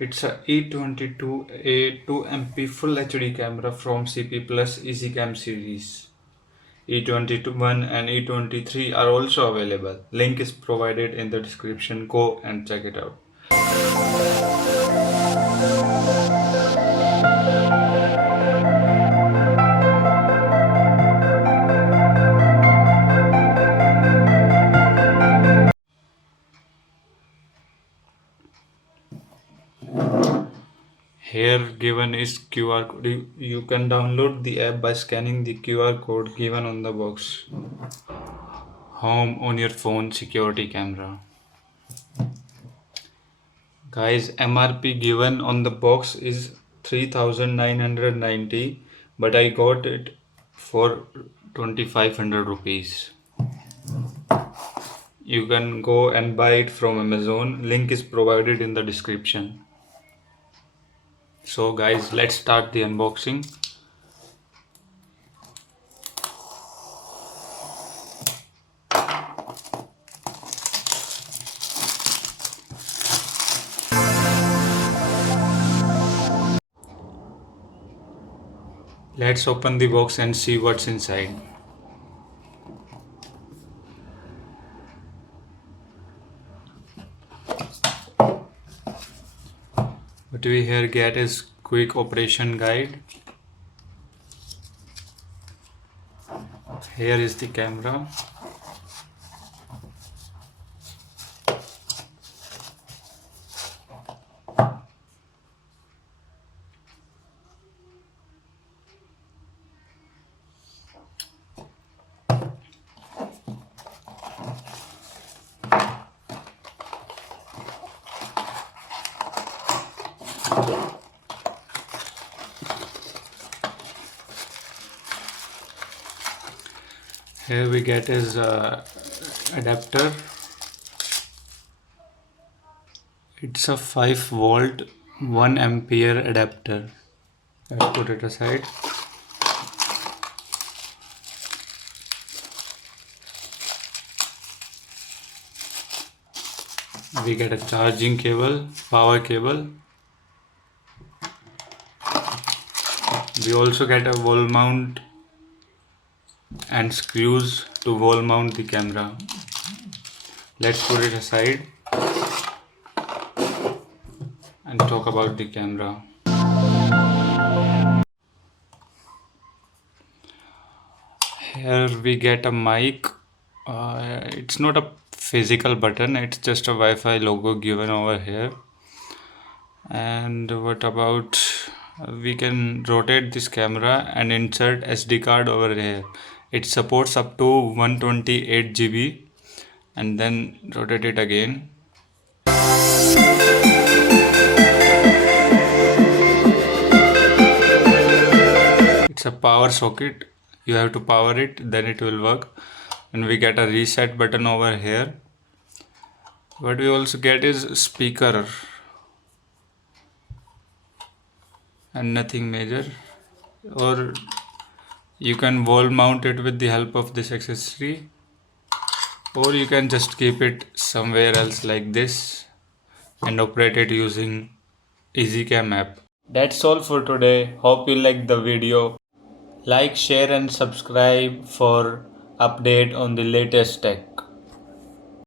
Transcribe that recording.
It's a E22-2MP Full HD camera from CP Plus eZyKam series. E21 and E23 are also available. Link is provided in the description. Go and check it out. Here given is QR code. You can download the app by scanning the QR code given on the box. Home on your phone security camera. Guys, MRP given on the box is 3990, but I got it for 2500 rupees. You can go and buy it from Amazon. Link is provided in the description. So guys, let's start the unboxing. Let's open the box and see what's inside. What we here get is quick operation guide. Here is the camera. Here we get is adapter. It's a 5-volt 1 ampere adapter. I'll put it aside. We get a charging cable, power cable. We also get a wall mount and screws to wall mount the camera. Let's put it aside and talk about the camera. Here we get a mic. It's not a physical button, it's just a Wi-Fi logo given over here. And what about, we can rotate this camera and insert SD card over here. It supports up to 128 GB and then rotate it again. It's a power socket. You have to power it, then it will work. And we get a reset button over here. What we also get is speaker and nothing major. Or you can wall mount it with the help of this accessory, or you can just keep it somewhere else like this and operate it using eZyKam app. That's all for today. Hope you liked the video. Like, share and subscribe for update on the latest tech.